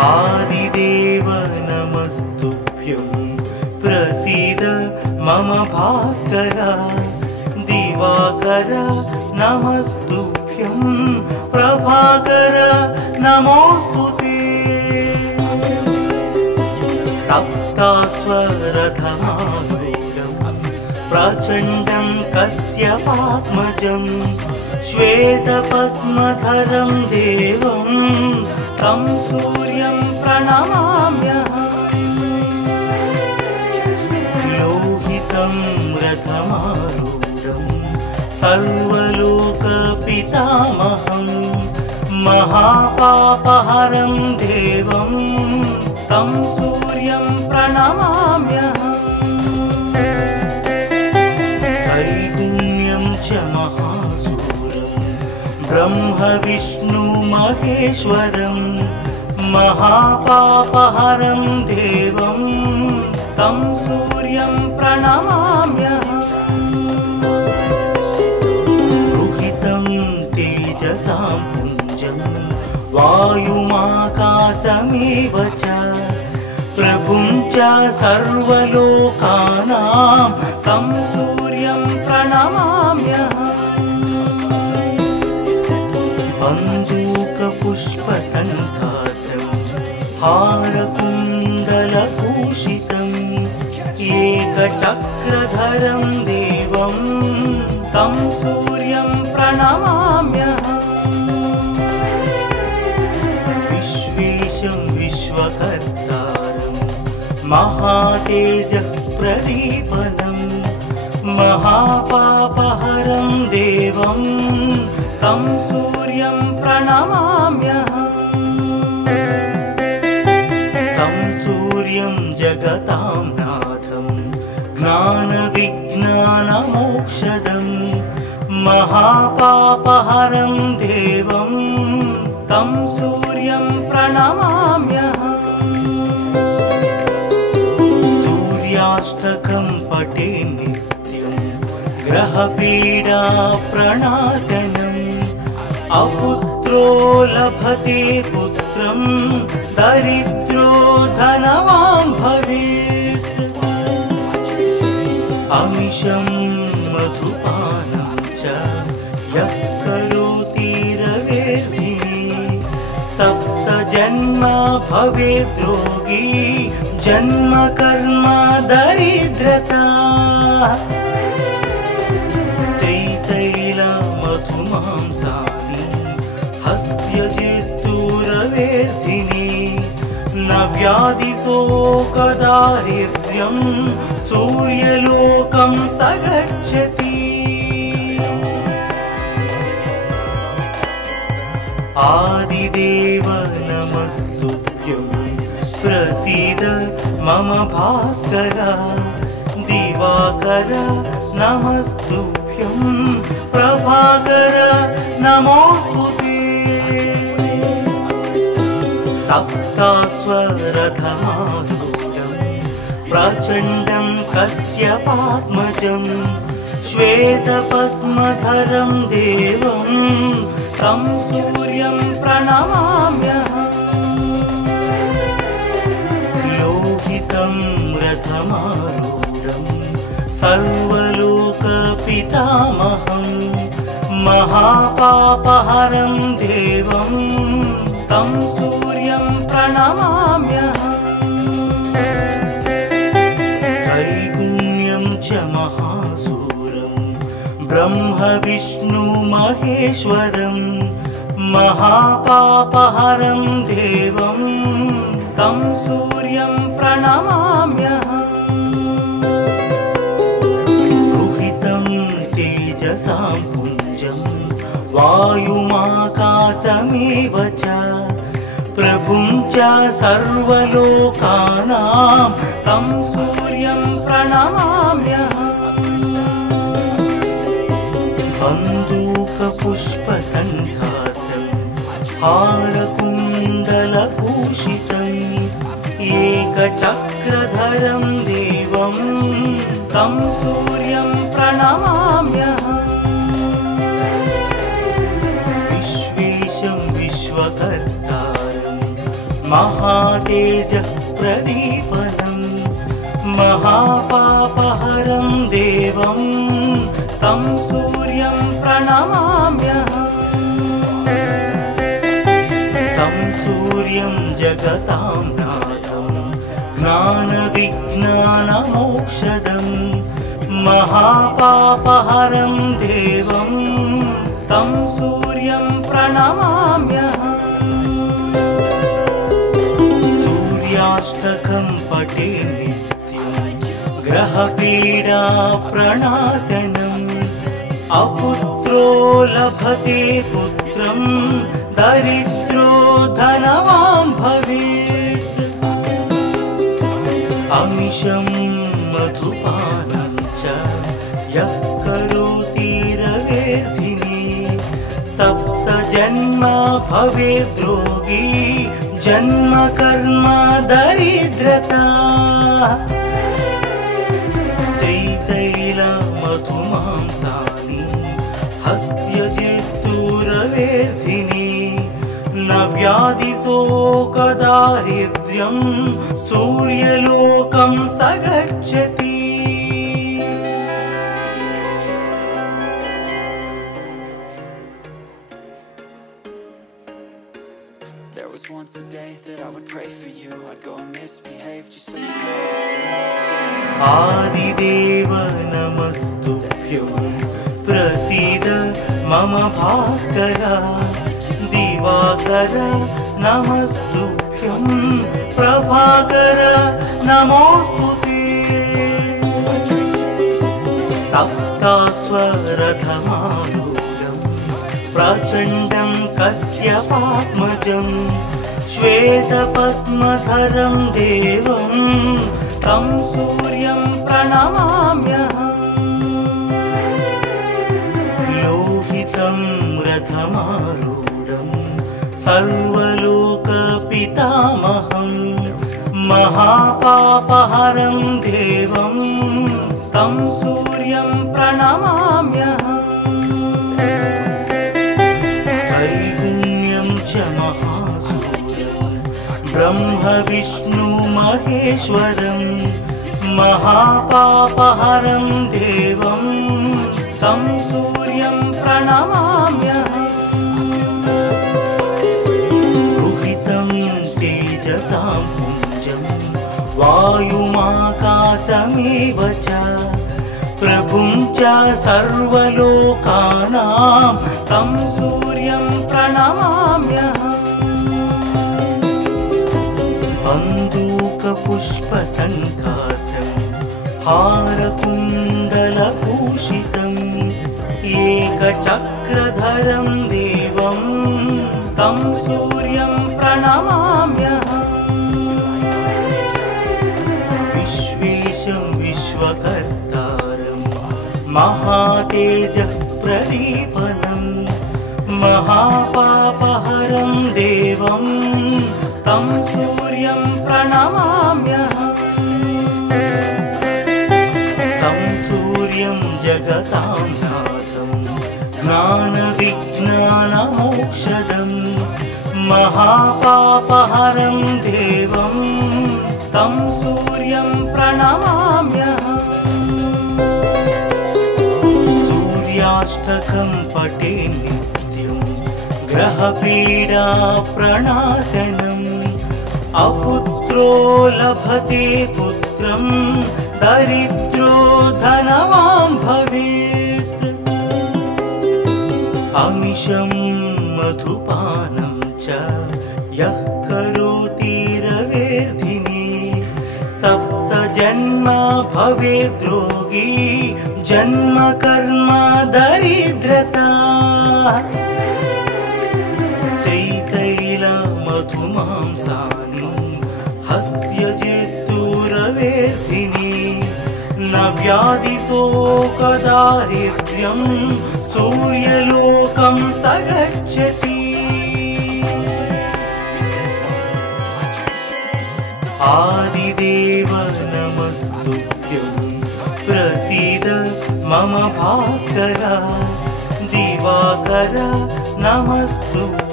आदिदेव नमस्तुभ्यं प्रसीद मम भास्कर दिवाकर नमस्तुभ्यं प्रभाकर नमोस्तुते सप्तास्वरधमारूढं प्रचण्डं कश्यपात्मजं श्वेतपद्मधरं देवं तं सूर्यं प्रणमाम्यहम् लोहितं रथमारूढं सर्वलोकपितामहं महापापहरं देवं तं सूर्यं प्रणमाम्यहम् त्रैगुण्यं च महासूरं ब्रह्म विष्णु महेश्वरं महापापहरं देवं तं सूर्यं प्रणमाम्यहम् रुहितं तेजसां पुञ्जं वायुमाकाशमेव च प्रभुं च सर्वलोकानां तं सूर्यं प्रणमाम्यहम् बन्धूकपुष्पसङ्कासं हारकुण्डलभूषितम् एकचक्रधरं देवं तं सूर्यं प्रणमाम्यहम् विश्वेशं विश्वकर्तारं महातेजः प्रदीपनम् महापापहरं देवं तं सूर्यं प्रणमाम्यहम् तं सूर्यं जगतां नाथं ज्ञानविज्ञानमोक्षदं महापापहरं देवं तं सूर्यं प्रणमाम्यहम् सूर्याष्टकं पठे नित्यं ग्रहपीडा प्रणाशनम् अपुत्रो लभते पुत्रं दरिद्रो धनवान् भवेत् अमिषं मधुपानं च यः करोति रवेर्भिः सप्तजन्म भवेत् रोगी जन्म कर्म दरिद्रता त्रितैलमधुमांसानि हस्त्यजिस्तूरवेर्धिनि न व्याधिशोकदारिद्र्यं सूर्यलोकं स गच्छति आदिदेव नमस्तुभ्यं प्रसीद मम भास्कर दिवाकर नमस्तुभ्यं प्रभाकर नमोस्तुते सप्तास्वरधमारूढं प्रचण्डं कश्यपात्मजं श्वेतपद्मधरं देवं तं सूर्यं प्रणमाम्यहम् लोहितं रथमारूढं सर्वलोकपितामहं महापापहरं देवं तं सूर्यं प्रणमाम्यहम् त्रैगुण्यं च महासूरं ब्रह्म विष्णु महेश्वरं महापापहरं देवं तं सूर्यं प्रणमाम्यहम् रुहितं तेजसां पुञ्जं वायुमाकाशमेव च प्रभुं च सर्वलोकानां तं सूर्यं प्रणमाम्यहम् बन्धूकपुष्पसङ्कासं हारकुण्डलभूषितम् एकचक्रधरं देवं तं सूर्यं प्रणमाम्यहम् विश्वेशं विश्वकर्तारं महातेजः प्रदीपनं महापापहरं देवं तं सूर्यं प्रणमाम्यहम् तं सूर्यं जगतां नाथं ज्ञानविज्ञानमोक्षदं महापापहरं देवं तं सूर्यं प्रणमाम्यहम् सूर्याष्टकं पठे नित्यं ग्रहपीडा प्रणाशनम् अपुत्रो लभते पुत्रं दरिद्रो धनवान् भवेत् अमिषं मधुपानं च यः करोति रवेर्धिनी सप्तजन्म भवेद् रोगी जन्म कर्म दरिद्रता त्रितैलमधुमांसानि हस्त्यजिस्तूरवेर्धिनी न व्याधिशोकदारिद्र्यं सूर्यलोकं स गच्छति There was once a day that I would pray for you. I'd go and misbehave just so you know. आदिदेव नमस्तुभ्यं प्रसीद मम भास्कर दिवाकर नमस्तुभ्यं प्रभाकर नमोस्तुते सप्तास्वरथमारूढं प्रचण्डं कश्यपात्मजं श्वेतपद्मधरं देवं तं सूर्यं प्रणमाम्यहम् लोहितं रथमारूढं सर्वलोकपितामहं महापापहरं देवं तं सूर्यं प्रणमाम्यहम् त्रैगुण्यं च महासूर्यं ब्रह्म विष्णु महेश्वरं महापापहरं देवं तं सूर्यं प्रणमाम्यहम् रुहितं तेजसां पुञ्जं वायुमाकाशमेव च प्रभुं च सर्वलोकानां तं सूर्यं प्रणमाम्यहम् बन्दूकपुष्पसङ्कासं हारकुण्डलभूषितम् एकचक्रधरं देवं तं सूर्यं प्रणमाम्यहम् विश्वेशं विश्वकर्तारं महातेजः प्रदीपनं महापापहरं देवं तं सूर्यं प्रणमाम्यहम् तं सूर्यं जगतां नाथं ज्ञानविज्ञानमोक्षदं महापापहरं देवं तं सूर्यं प्रणमाम्यहम् सूर्याष्टकं पठे नित्यं ग्रहपीडा प्रणाशनम् अपुत्रो लभते पुत्रं दरिद्रो धनवान् भवेत् अमिषं मधुपानं च यः करोति रवेर्धिनी सप्तजन्म भवेद् रोगी जन्म कर्म दरिद्रता त्रितैलमधुमांसानि हस्त्यजिस्तूरवेर्धिनी न व्याधिशोकदारिद्र्यं सूर्यलोकं स गच्छति आदिदेव नमस्तुभ्यं प्रसीद मम भास्कर दिवाकर नमस्तुभ्यं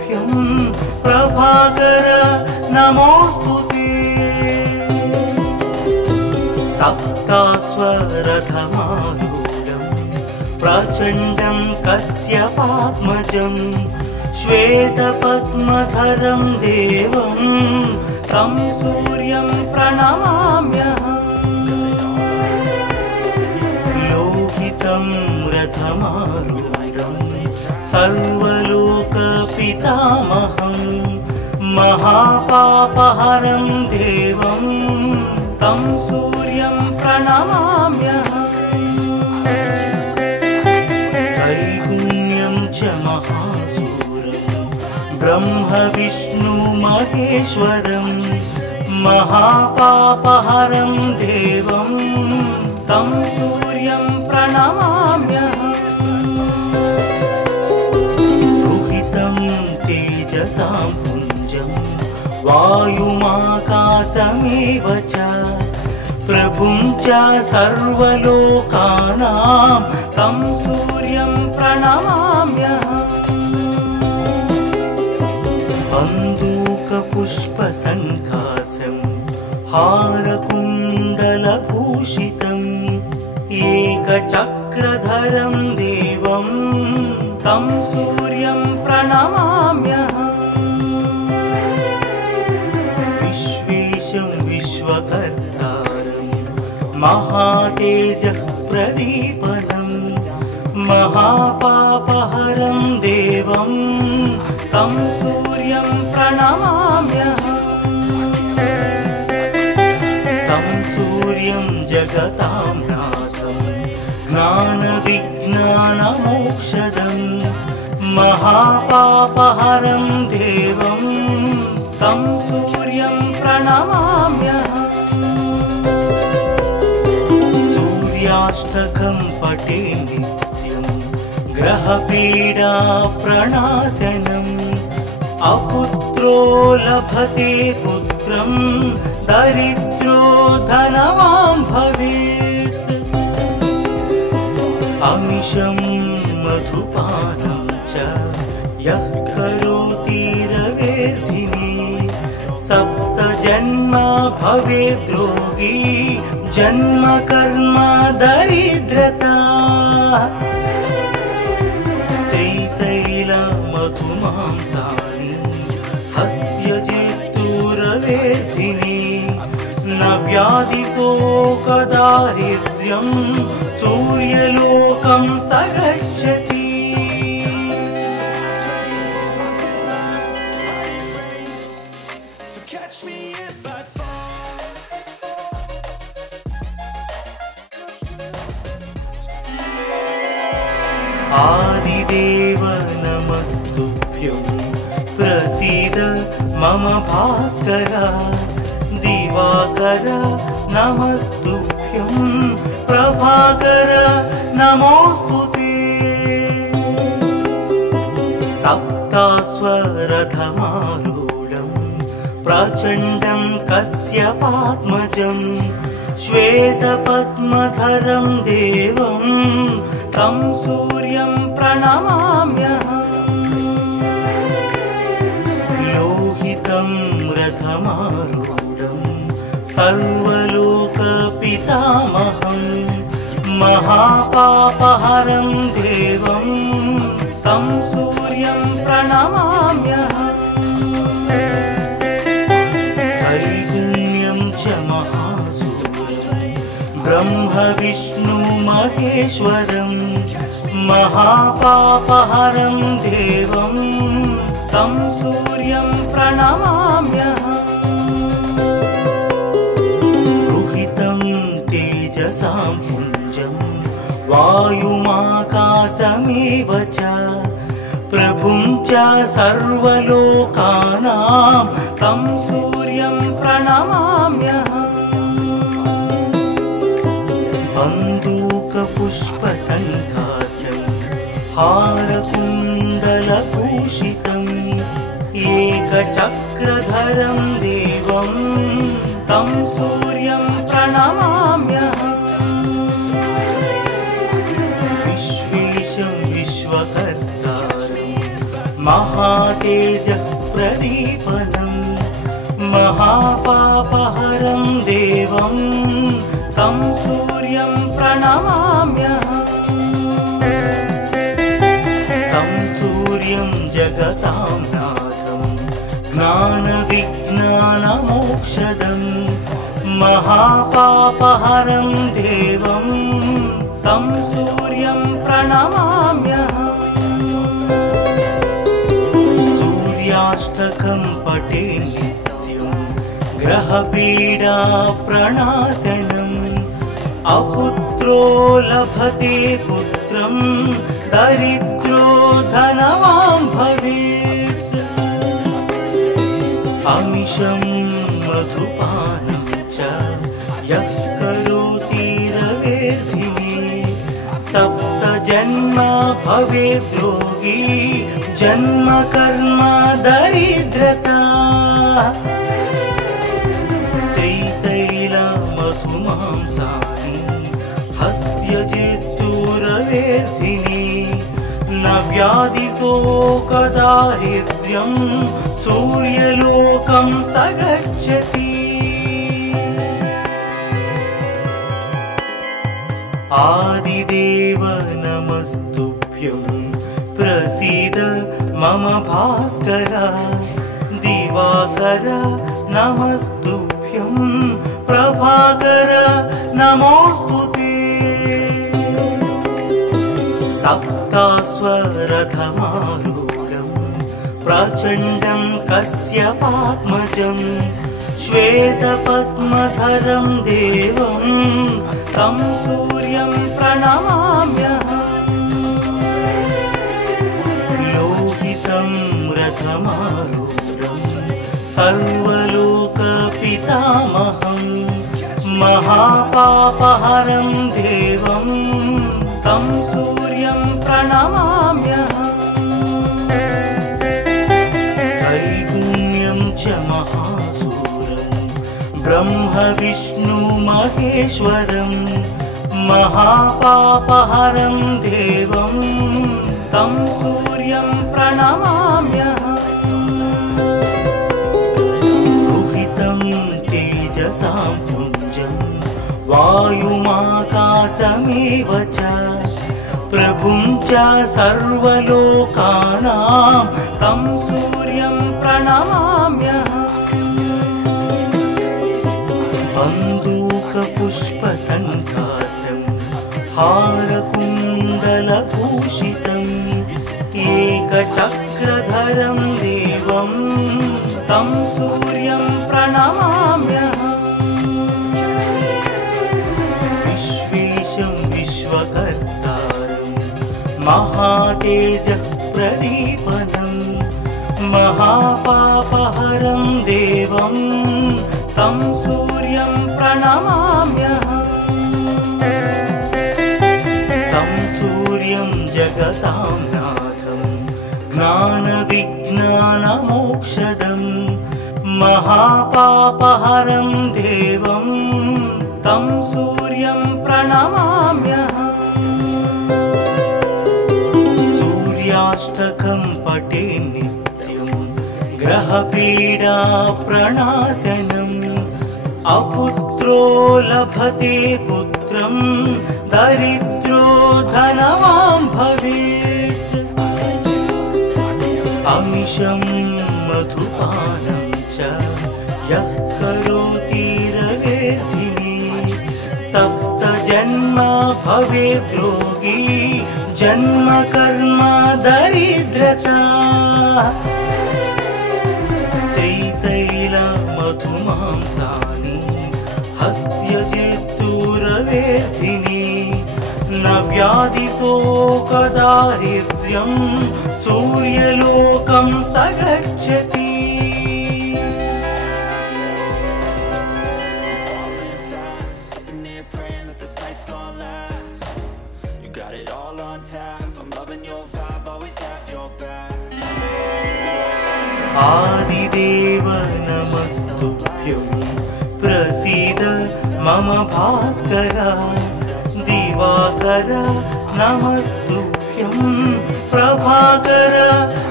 नमस्तुभ्यं प्रभाकर नमोस्तुते सप्तास्वरधमारूढं प्रचण्डं कश्यपात्मजं श्वेतपद्मधरं देवं तं सूर्यं प्रणमाम्यहम् लोहितं रथमारूढं सर्वलोकपितामहं महापापहरं देवं तं सूर्यं प्रणमाम्यहम् त्रैगुण्यं च महासूरं ब्रह्म विष्णु महेश्वरं महापापहरं देवं तं सूर्यं प्रणमाम्यहम् रुहितं तेजसां पुञ्जं वायुमाकाशमेव च प्रभुं च सर्वलोकानां तं सूर्यं प्रणमाम्यहम् बन्दूकपुष्पसङ्कासं हारकुण्डलभूषितम् एकचक्रधरं देवं तं सूर्यं प्रणमाम्यहम् विश्वेशं विश्वकर्तारं महातेजः प्रदीपनं महापापहरं देवं तं सूर्यं प्रणमाम्यहम् तं सूर्यं जगतां नाथं ज्ञानविज्ञानमोक्षदं महापापहरं देवं तं सूर्यं प्रणमाम्यहम् सूर्याष्टकं पठे नित्यं ग्रहपीडा प्रणाशनम् अपुत्रो लभते पुत्रं दरिद्रो धनवान् भवेत् अमिषं मधुपानं च यः करोति रवेर्धिनी सप्तजन्म भवेद् रोगी जन्म कर्म दरिद्रता त्रितैलमधुमांसानि हस्त्यजेस्तुरवेर्धिनी न व्याधिशोकदारिद्र्यं सूर्यलोकं स गच्छति So catch me if I fall. आदिदेव नमस्तुभ्यं प्रसीद मम भास्कर दिवाकर नमस्तुभ्यं प्रभाकर नमोस्तुते सप्तास्वरधमारूढं प्रचण्डं कश्यपात्मजं श्वेतपद्मधरं देवं तं सूर्यं प्रणमाम्यहम् लोहितं रथमारूढं सर्वलोकपितामहं महापापहरं देवं तं सूर्यं प्रणमाम्यहम् त्रैगुण्यं च महासूरं ब्रह्म विष्णु महेश्वरं महापापहरं देवं तं सूर्यं प्रणमाम्यहम् रुहितं तेजसां पुञ्जं वायुमाकाशमेव च प्रभुं च सर्वलोकानां तं सूर्यं प्रणमाम्यहम् बन्दूकपुष्पसङ्कासं हारकुण्डलभूषितम् एकचक्रधरं देवं तं सूर्यं प्रणमाम्यहम् विश्वेशं विश्वकर्तारं महातेजप्रदीपनं महापापहरं देवं तं सूर्यं प्रणमाम्यहम् तं सूर्यं जगतां नाथं ज्ञानविज्ञानमोक्षदं महापापहरं देवं तं सूर्यं प्रणमाम्यहम् सूर्याष्टकं पठे नित्यं ग्रहपीडा प्रणाशनम् अपुत्रो लभते पुत्रं दरिद्रो धनवान् भवेत् अमिषं मधुपानं च यः करोति रवेर्धिने सप्त जन्म भवेत् रोगी जन्म कर्म दरिद्रता हस्त्यजेस्तुरवेर्धिने न व्याधिशोकदारिद्र्यं सूर्यलोकं स गच्छति आदिदेव नमस्तुभ्यं प्रसीद मम भास्कर दिवाकर नमस्तुभ्यं प्रभाकर नमोस्तुते सप्तास्वरथमारूढं प्रचण्डं कश्यपात्मजं श्वेतपद्मधरं देवं तं सूर्यं प्रणमाम्यहम् लोहितं रथमारूढं सर्वलोकपितामहं महापापहरं देवं तं सूर्यं प्रणमाम्यहम् त्रैगुण्यं च महासूरं ब्रह्म विष्णु महेश्वरं महापापहरं देवं तं सूर्यं प्रणमाम्यहम् रुहितं तेजसां पुञ्जं वायुमाकाशमेव च प्रभुं च सर्वलोकानां तं सूर्यं प्रणमाम्यहम् बन्दूकपुष्पसङ्काशं हारकुण्डलभूषितम् एकचक्रधरं देवं तं सूर्यं प्रणमाम्यहम् विश्वेशं विश्वकर्तारं महातेजप्रदीपनं महापापहरं देवं तं सूर्यं प्रणमाम्यहम् तं सूर्यं जगतां नाथं ज्ञानविज्ञानमोक्षदं महापापहरं देवं तं सूर्यं प्रणमाम्यहम् सूर्याष्टकं पठे नित्यं ग्रहपीडा प्रणाशनम् अपुत्रो लभते पुत्रं दरिद्रो धनवान् भवेत् अमिषं मधुपानं च यः करोति रवेर्धिने सप्त जन्म भवेत् रोगी जन्म कर्म दरिद्रता त्रितैलमधुमांसानि हस्त्यजेस्तुरवेर्धिने न व्याधिशोकदारिद्र्यं सूर्यलोकं स गच्छति आदिदेव नमस्तुभ्यं प्रसीद मम भास्कर दिवाकर नमस्तुभ्यं प्रभाकर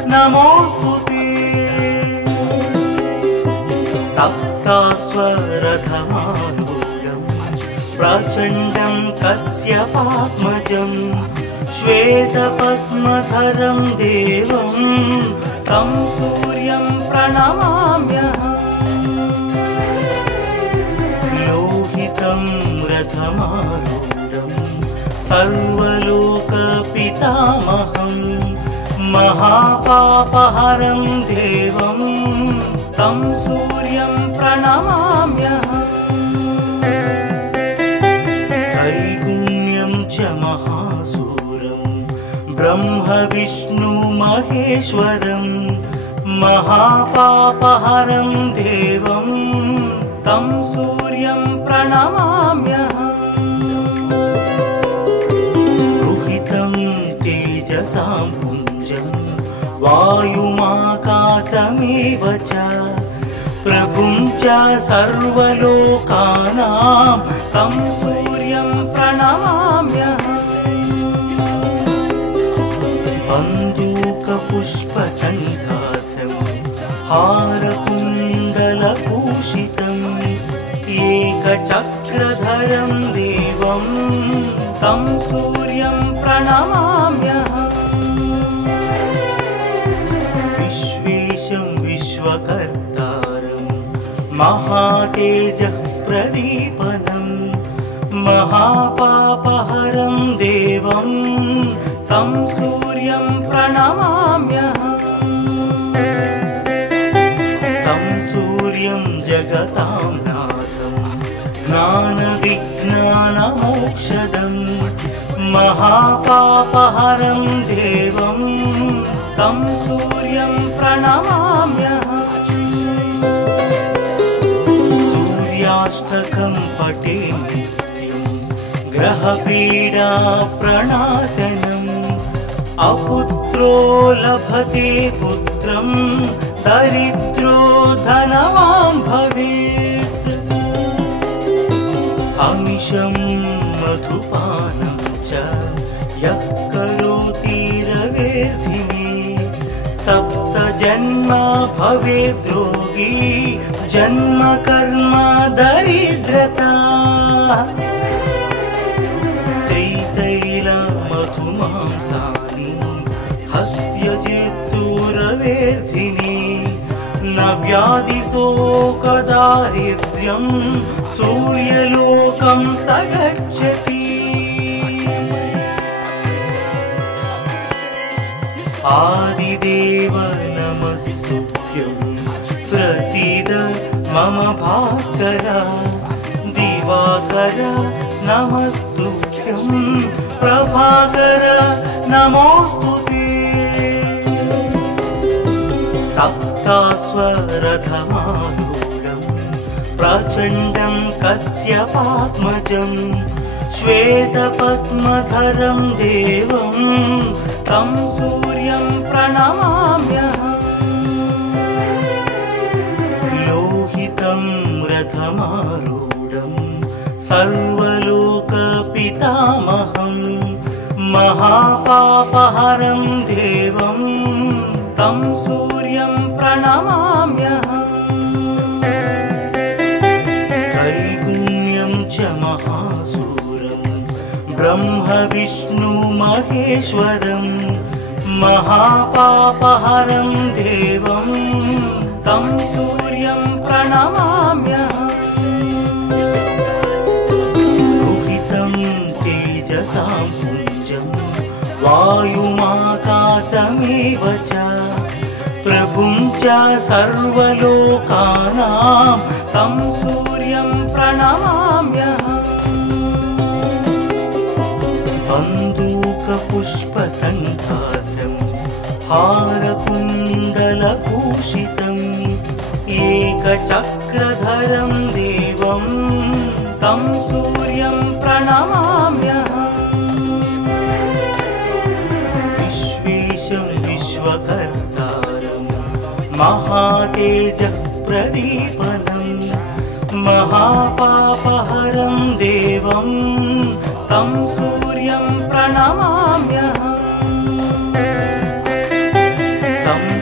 नमोऽस्तुते सप्तास्वरथमारूढं प्रचण्डं कश्यपात्मजं श्वेतपद्मधरं देवं तं सूर्यं प्रणमाम्यहम् लोहितं रथमारूढं सर्वलोकपितामहं महापापहरं देवं तं सूर्यं प्रणमाम्यहम् त्रैगुण्यं च महासूरं ब्रह्म महेश्वरं महापापहरं देवं तं सूर्यं प्रणमाम्यहम् रुहितं तेजसां पुञ्जं वायुमाकाशमेव च प्रभुं च सर्वलोकानां तं सूर्यं प्रणमाम्यहम् बन्दूकपुष्पसङ्कासं हारकुण्डलभूषितम् एकचक्रधरं देवं तं सूर्यं प्रणमाम्यहम् विश्वेशं विश्वकर्तारं महातेजः प्रदीपनं महापापहरं देवं तं सूर्यं प्रणमाम्यहम् तं सूर्यं जगतां नाथं ज्ञानविज्ञानमोक्षदं महापापहरं देवं तं सूर्यं प्रणमाम्यहम् सूर्याष्टकं पठे नित्यं ग्रहपीडा प्रणाशनम् अपुत्रो लभते पुत्रं दरिद्रो धनवान् भवेत् अमिषं मधुपानं च यः करोति रवेर्धिने सप्तजन्म भवेत् रोगी जन्म कर्म दरिद्रता त्रितैलमधुमांसानि हस्त्यजित्तुरवेर्धिने न व्याधिशोकदारिद्र्यं सूर्यलोकं स गच्छति आदिदेव नमस्तुभ्यं प्रसीद मम भास्कर दिवाकर नमस्तुभ्यं प्रभाकर नमोऽस्तुते सप्तास्वरथमारूढं प्रचण्डं कश्यपात्मजं श्वेतपद्मधरं देवं तं सूर्यं प्रणमाम्यहम् लोहितं रथमारूढं सर्वलोकपितामहं महापापहरं देवं तं सूर्यं प्रणमाम्यहम् त्रैगुण्यं च महासूरं ब्रह्म महेश्वरं महापापहरं देवं तं सूर्यं प्रणमाम्यहम् रुहितं तेजसां पुञ्जं वायुमाकाशमेव च प्रभुं च सर्वलोकानां तं सूर्यं प्रणमाम्यहम् बन्दूकपुष्पसङ्कासं हारकुण्डलभूषितम् एकचक्रधरं देवं तं सूर्यं प्रणमाम्यहम् विश्वेशं विश्वकर्तारं महातेजः प्रदीपनं महापापहरं देवं तं सूर्यं प्रणमाम्यहम् तं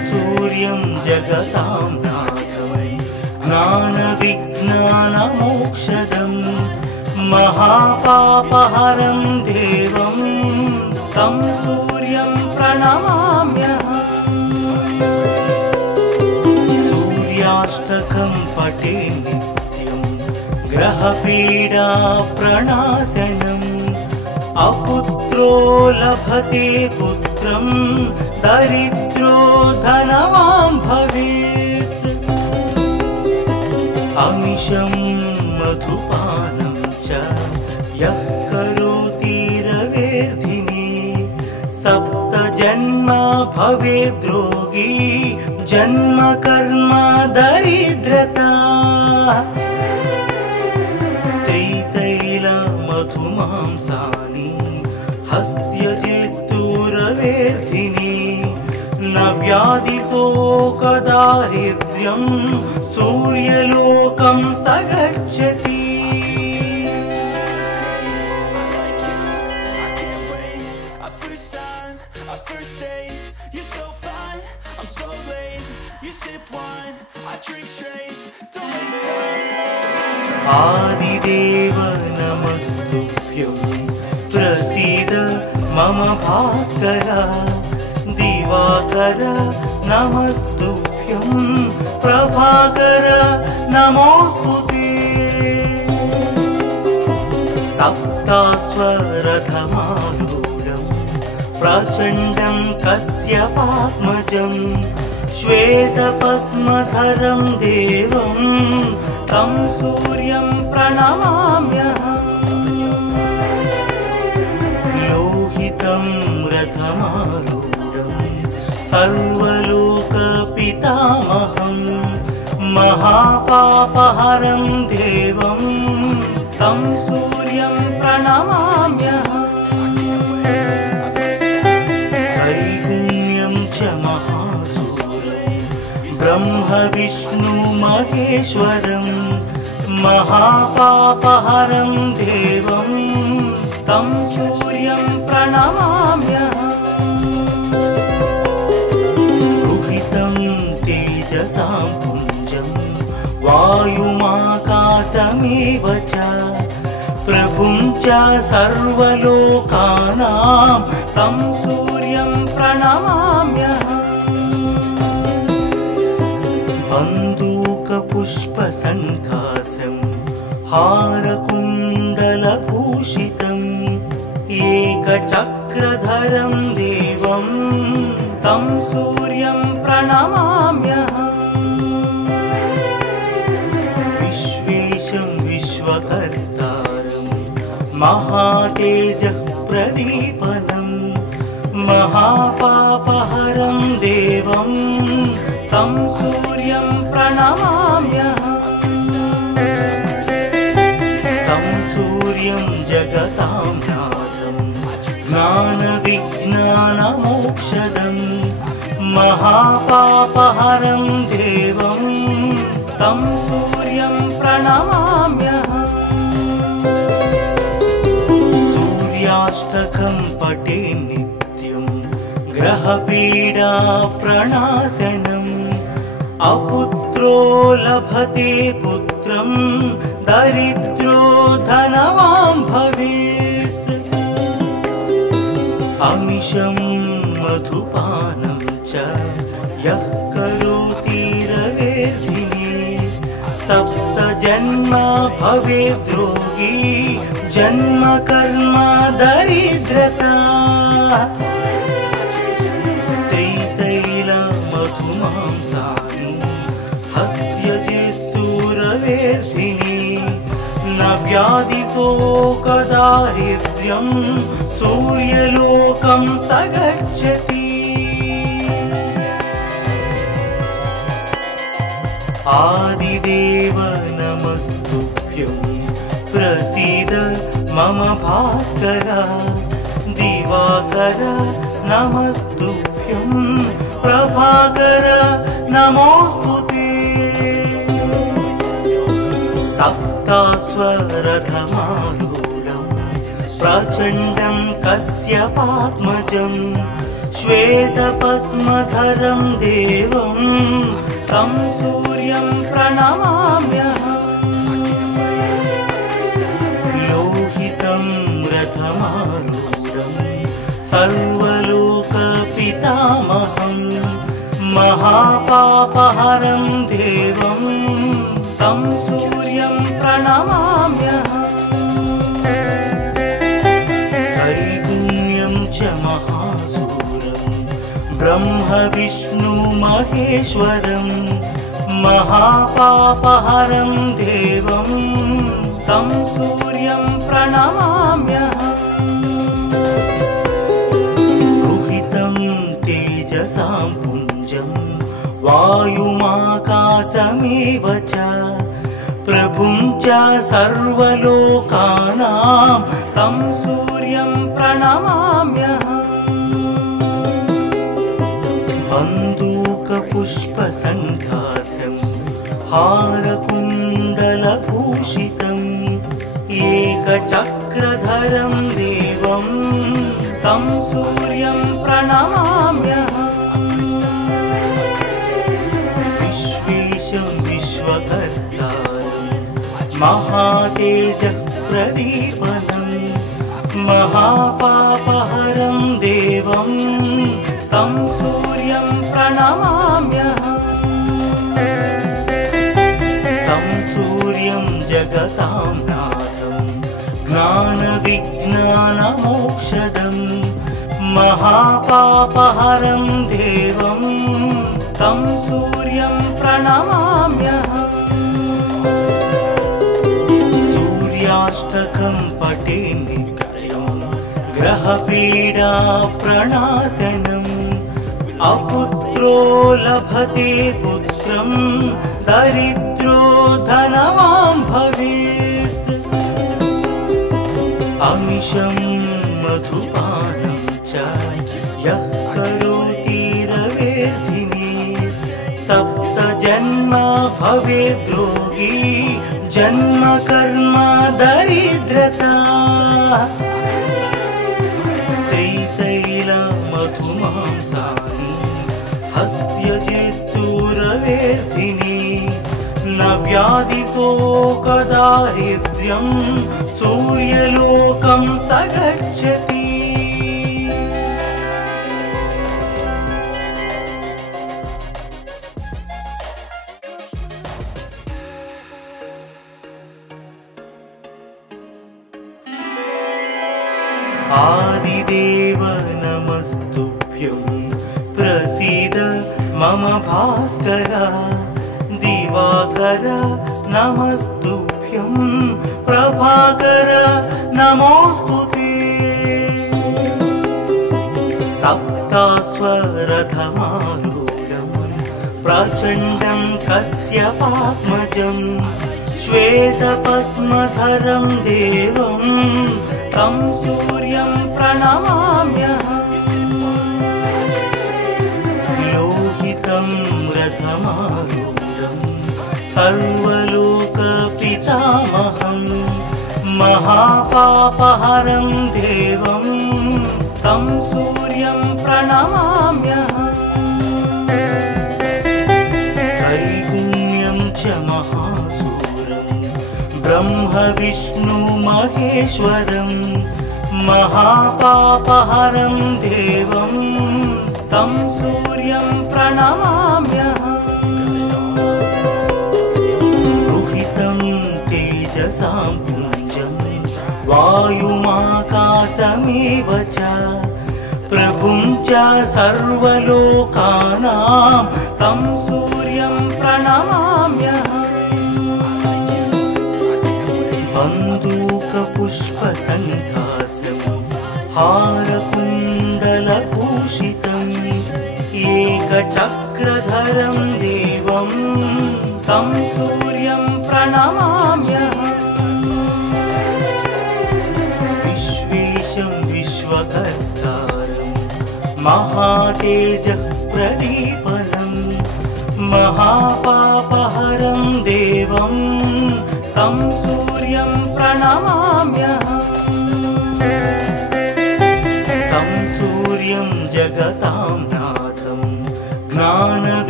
जगतां नाथं ज्ञानविज्ञानमोक्षदं महापापहरं देवं तं सूर्यं प्रणमाम्यहम्। सूर्याष्टकं पठे नित्यं ग्रहपीडा प्रणाशनम् अपुत्रो लभते पुत्रं दरिद्रो धनवान् भवेत्। अमिषं मधुपानं च यः करोति रवेर्धिने सप्तजन्म भवेद्रोगी जन्म कर्म दरिद्रता। मधुमांसानि हस्त्यजित्तुरवेर्धिनि न व्याधिशोकदारिद्र्यं सूर्यलोकं स गच्छति। आदिदेव नमस्तुभ्यं प्रसीद मम भास्कर दिवाकर नमस्तुभ्यं प्रभाकर नमोस्तुते। सप्तास्वरथमारूढं प्रचण्डं कश्यपात्मजं श्वेतपद्मधरं देवं तं सूर्यं प्रणमाम्यहम्। लोहितं रथमारूढं सर्वलोकपितामहं महापापहरं देवं तं सूर्यं प्रणमाम्यहम्। त्रैगुण्यं च महासूरं ब्रह्म विष्णु महेश्वरं महापापहरं देवं तं सूर्यं प्रणमाम्यहम्। रुहितं तेजसां पुञ्जं वायुमाकाशमेव च प्रभुं च सर्वलोकानां तं सूर्यं प्रणमाम्यहम्। बन्दूकपुष्पसङ्कासं हारकुण्डलभूषितम् एकचक्रधरं देवं तं सूर्यं प्रणमाम्यहम्। विश्वेशं विश्वकर्तारं महातेजः प्रदीपनं महापापहरं देवं तं सूर्यं प्रणमाम्यहम्। तं सूर्यं जगतां नाथं ज्ञानविज्ञानमोक्षदं महापापहरं देवं तं सूर्यं प्रणमाम्यहम्। सूर्याष्टकं पठे नित्यं ग्रहपीडा प्रणाशनम् अपुत्रो लभते पुत्रं दरिद्रो धनवान् भवेत्। अमिषं मधुपानं च यः करोति रवेर्धिने सप्तजन्म भवेद्रोगी जन्म कर्म दरिद्रता। न व्याधिशोकदारिद्र्यं सूर्यलोकं स गच्छति। आदिदेव नमस्तुभ्यं प्रसीद मम भास्कर दिवाकर नमस्तुभ्यं प्रभाकर नमोस्तुते। सप्तास्वरथमारूढं प्रचण्डं कश्यपात्मजं श्वेतपद्मधरं देवं तं सूर्यं प्रणमाम्यहम् लोहितं रथमारूढं सर्वलोकपितामहं महापापहरं देवं तं सूर्यं प्रणमाम्यहम् त्रैगुण्यं च महासूरं ब्रह्म विष्णु महेश्वरं महापापहरं देवं तं सूर्यं प्रणमाम्यहम् रुहितं तेजसां पुञ्जं वायुमाकाशमेव च प्रभुं च सर्वलोकानां तं सूर्यं प्रणमाम्यहम् बन्दूकपुष्पसङ्काशं हारकुण्डलभूषितम् एकचक्रधरं देवं तं सूर्यं प्रणमाम्यहम् विश्वेशं विश्वकर्तारं महातेजःप्रदीपनं महापापहरं देवं तं सूर्यं प्रणमाम्यहम् तं सूर्यं जगतां नाथं ज्ञानविज्ञानमोक्षदं महापापहरं देवं तं सूर्यं प्रणमाम्यहम् सूर्याष्टकं पठे नित्यं ग्रहपीडा प्रणाशनम् अपुत्रो लभते पुत्रं दरिद्रो धनवान् भवेत् अमिषं मधुपानं च यः करोति रवेर्धिने सप्त जन्म भवेद् रोगी जन्म कर्म दरिद्रता त्रितैलमधुमांसानि हस्त्यजेस्तुरवेर्धिने न व्याधिशोकदारिद्र्यं सूर्यलोकं स गच्छति आदिदेव नमस्तुभ्यं प्रसीद मम भास्कर दिवाकर नमस्तुभ्यं प्रभाकर नमोस्तुते सप्तास्वरथमारूढं प्रचण्डं कश्यपात्मजं श्वेतपद्मधरं देवं तं सूर्यं प्रणमाम्यहम् लोहितं रथमारूढं सर्वलोकपितामहं महापापहरं देवं तं सूर्यं प्रणमाम्यहम् त्रैगुण्यं च महासूरं ब्रह्म विष्णु महेश्वरं महापापहरं देवं तं सूर्यं प्रणमाम्यहम् रुहितं तेजसां पुञ्जं वायुमाकाशमेव च प्रभुं च सर्वलोकानां तं सूर्यं प्रणमाम्यहम् बन्दूकपुष्पसङ्काशं हारकुण्डलभूषितम् एकचक्रधरं देवं तं सूर्यं प्रणमाम्यहम् विश्वेशं विश्वकर्तारं महातेजःप्रदीपनं महापापहरं देवं तं सूर्यं प्रणमाम्यहम् तं सूर्यं जगतां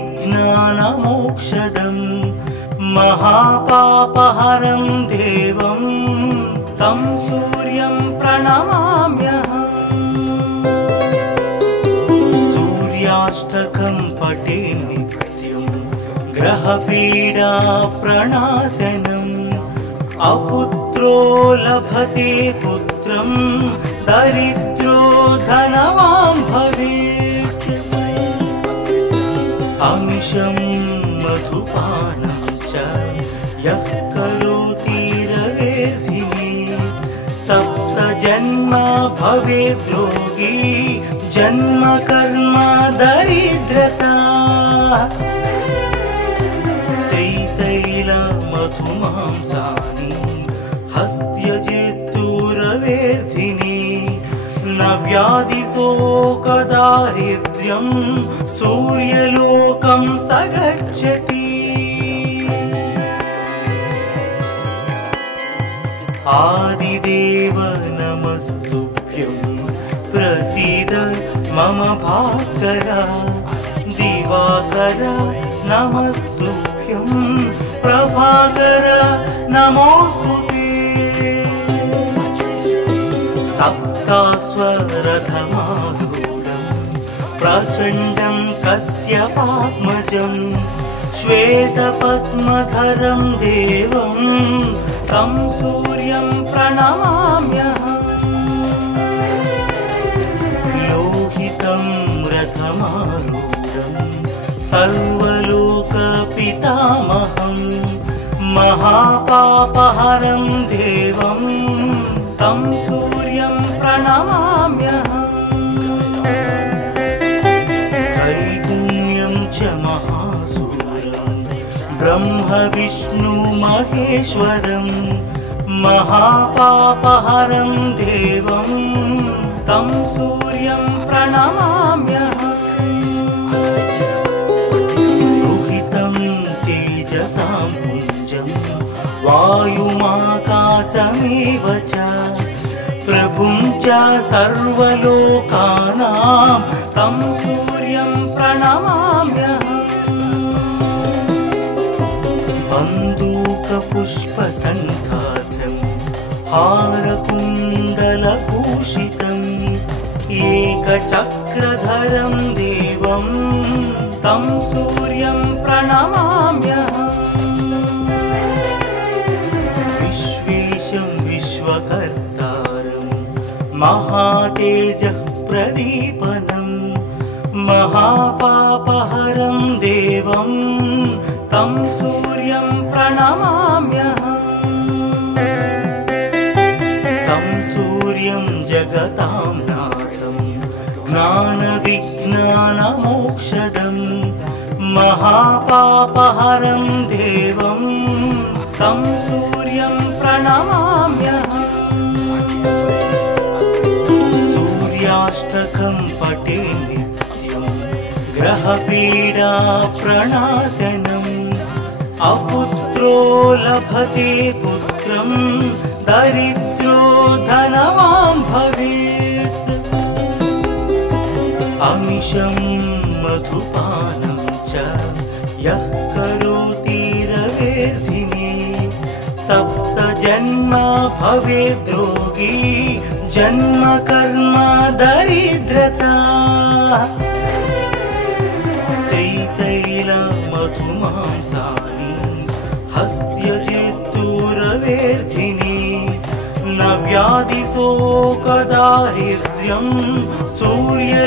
विज्ञानमोक्षदं महापापहरं देवं तं सूर्यं प्रणमाम्यहम् सूर्याष्टकं पठे नित्यं ग्रहपीडा प्रणाशनम् अपुत्रो लभते पुत्रं दरिद्रो धनवान् भवेत् अमिषं मधुपानं च यः करोति रवेर्धिने सप्त जन्म भवेत् रोगी जन्म कर्म दरिद्रता मधुमांसानि हस्त्यजेस्तुरवेर्धिने न व्याधिशोकदारिद्र्यं सूर्यलोकं स गच्छति आदिदेव नमस्तुभ्यं प्रसीद मम भास्कर दिवाकर नमस्तुभ्यं प्रभाकर नमोस्तुते सप्तास्वरथमारूढं प्रचण्डं कश्यपात्मजं श्वेतपद्मधरं देवं तं सूर्यं प्रणमाम्यहम् लोहितं रथमारूढं सर्वलोकपितामहं महापापहरं देवं तं सूर्यं प्रणमाम्यहम् त्रैगुण्यं च महासूर्यं ब्रह्म विष्णु महेश्वरं महापापहरं देवं तं सूर्यं प्रणमाम्यहम् तेजसां पुञ्जं वायुमाकाशमेव च प्रभुं च सर्वलोकानां तं सूर्यं प्रणमाम्यहम् बन्दूकपुष्पसङ्कासं हारकुण्डलभूषितम् एकचक्रधरं देवं तं सूर्यं प्रणमाम्यहम् विश्वेशं विश्वकर्तारं महातेजः प्रदीपनं महापापहरं देवं तं सूर्यं प्रणमाम्यहम् तं सूर्यं जगतां नाथं ज्ञानविज्ञानमोक्षदं महापापहरं देवं तं सूर्यं प्रणमाम्यहम् सूर्याष्टकं पठे नित्यं ग्रहपीडा प्रणाशनम् अपुत्रो लभते पुत्रं दरिद्रो धनवान् भवेत् अमिषं मधुपानं च यः करोति रवेर्धिने सप्त जन्म भवेत् रोगी जन्म कर्म दरिद्रता मधुमांसानि हस्त्यजेस्तुरवेर्धिने न व्याधिशोकदारिद्र्यं सूर्य